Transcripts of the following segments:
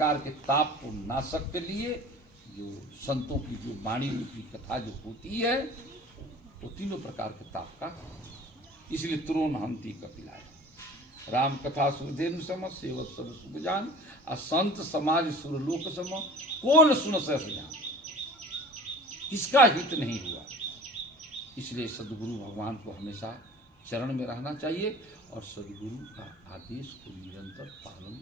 प्रकार के ताप को नाशक के लिए जो संतों की जो वाणी रूपी कथा जो होती है वो तीनों प्रकार के ताप का, इसलिए तुरोन हंती कपिलाय राम कथा सुरधेनु सम सेवत सब शुभ जान और संत समाज सुरलोक सम कौन सुन सजान, किसका हित नहीं हुआ। इसलिए सदगुरु भगवान को हमेशा चरण में रहना चाहिए और सदगुरु का आदेश को निरंतर पालन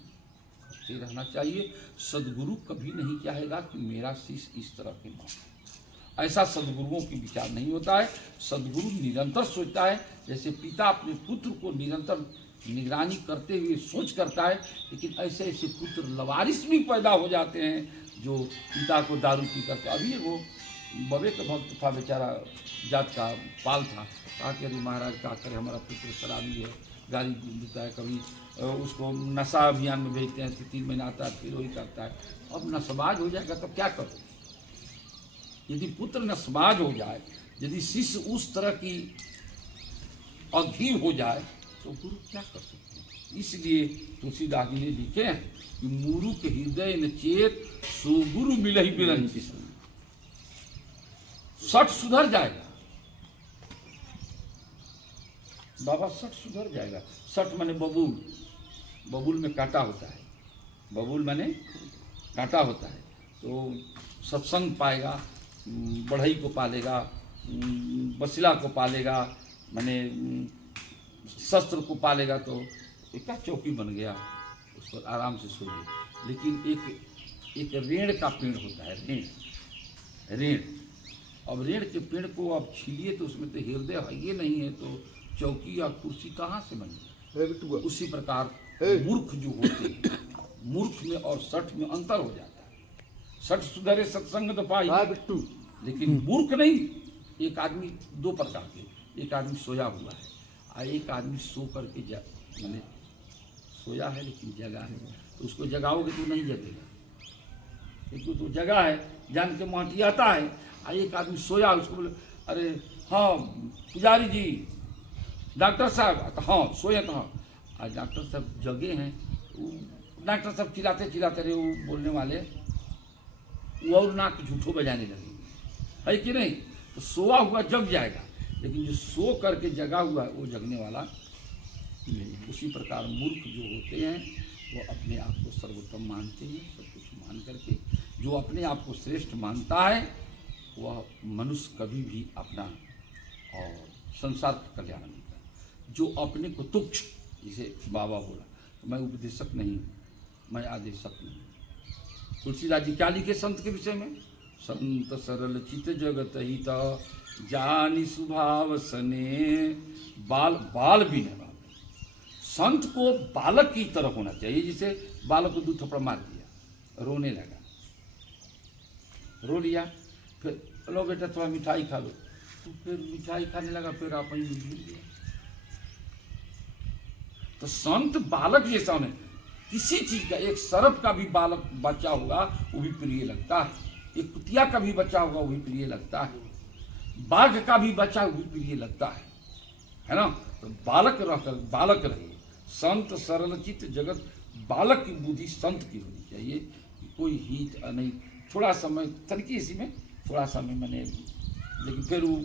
करते रहना चाहिए। सदगुरु कभी नहीं चाहेगा कि मेरा शिष्य इस तरह के माने, ऐसा सदगुरुओं की विचार नहीं होता है। सदगुरु निरंतर सोचता है, जैसे पिता अपने पुत्र को निरंतर निगरानी करते हुए सोच करता है, लेकिन ऐसे ऐसे पुत्र लवारिस भी पैदा हो जाते हैं जो पिता को दारू पी करके। अभी वो बबे का भक्त था बेचारा, जात का पाल था, कहा कि अरे महाराज क्या करे, हमारा पुत्र शराबी है, गाड़ी पीता है, कभी उसको नशा अभियान में भेजते हैं, 3 महीना आता है फिर वही करता है। अब नशबाज हो जाएगा तो क्या करो। यदि पुत्र नशबाज हो जाए, यदि शिष्य उस तरह की अधीर हो जाए तो गुरु क्या कर सकते हैं। इसलिए तुलसीदास जी ने लिखे हैं कि मूर्ख हृदय न चेत सो गुरु मिलहि बिरंची, सठ सुधर जाएगा बाबा, सठ सुधर जाएगा। सठ माने बबूल, बबूल में कांटा होता है, बबूल माने कांटा होता है। तो सत्संग पाएगा, बढ़ई को पालेगा, बसिला को पालेगा, माने शस्त्र को पालेगा, तो एक चौकी बन गया, उस पर आराम से सोइए। लेकिन एक रेण का पेड़ होता है, रेण। अब रेण के पेड़ को आप छीलिए तो उसमें तो हृदय है ये नहीं है, तो चौकी या कुर्सी कहाँ से बनेगी। उसी प्रकार मूर्ख जो होते हैं, मूर्ख में और सठ में अंतर हो जाता है। सठ सुधरे सत्संग तो पाई, लेकिन मूर्ख नहीं। एक आदमी 2 प्रकार के, एक आदमी सोया हुआ है और एक आदमी सो करके मैंने सोया है लेकिन जगा है, तो उसको जगाओगे तो नहीं जगेगा, क्योंकि तो जगा है, जान के माटियाता है। और एक आदमी सोया, उसको बोले अरे हाँ पुजारी जी, डॉक्टर साहब, तो हाँ सोए तो हाँ, और डॉक्टर साहब जगे हैं, डॉक्टर साहब चिल्लाते चिल्लाते रहे, वो बोलने वाले वो और नाक झूठो बजाने लगे, है कि नहीं। तो सोया हुआ जग जाएगा, लेकिन जो सो करके जगा हुआ है वो जगने वाला नहीं। उसी प्रकार मूर्ख जो होते हैं वो अपने आप को सर्वोत्तम मानते हैं, सब कुछ मान करके। जो अपने आप को श्रेष्ठ मानता है वह मनुष्य कभी भी अपना और संसार का कल्याण नहीं करता। जो अपने को तुच्छ, जिसे बाबा बोला, तो मैं उपदेशक नहीं, मैं आदेशक नहीं। तुलसीदास जी क्या लिखे संत के विषय में, संत सरल चित जगत हित जानी स्वभाव सने बाल बाल भी नहीं। संत को बालक की तरह होना चाहिए, जिसे बालक को 2 थप्पड़ मार दिया, रोने लगा, रो लिया, फिर लो बेटा थोड़ा मिठाई खा लो, तो फिर मिठाई खाने लगा, फिर आप ही भूल गया। तो संत बालक जैसा होने, किसी चीज का, एक सर्प का भी बालक बच्चा होगा वो भी प्रिय लगता है, एक कुतिया का भी बच्चा होगा वो भी प्रिय लगता है, बाघ का भी बच्चा वो भी प्रिय लगता है ना। तो बालक रहकर बालक रहे। संत सरल चित्त जगत, बालक की बुद्धि संत की होनी चाहिए, कोई हित नहीं। थोड़ा समय तनकी इसी में थोड़ा समय मैंने, लेकिन फिर वो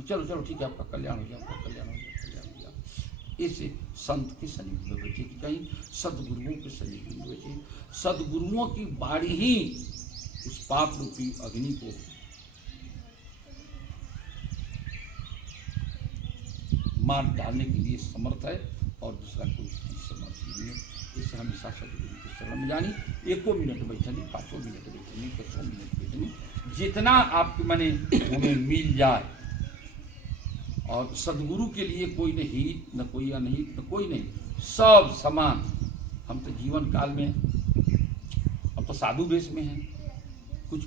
चलो चलो ठीक है आपका कल्याण हो गया, आपका कल्याण हो गया, कल्याण हो गया। ऐसे संत के सन्निधि में बचे, कि कहीं सदगुरुओं के सन्निधि में बचे। सदगुरुओं की बाणी ही उस पाप रूपी अग्नि को मार डालने के लिए समर्थ है, और दूसरा कोई चीज समर्थ नहीं है। इससे हमेशा सदगुरु के शरण में जानी, 1 मिनट बैठनी, 5 मिनट बैठनी, 10 मिनट बैठनी, जितना आपके मने हमें मिल जाए। और सदगुरु के लिए कोई न हित न कोई अनहित न कोई नहीं, सब समान। हम तो जीवन काल में अब तो साधु वेश में हैं, कुछ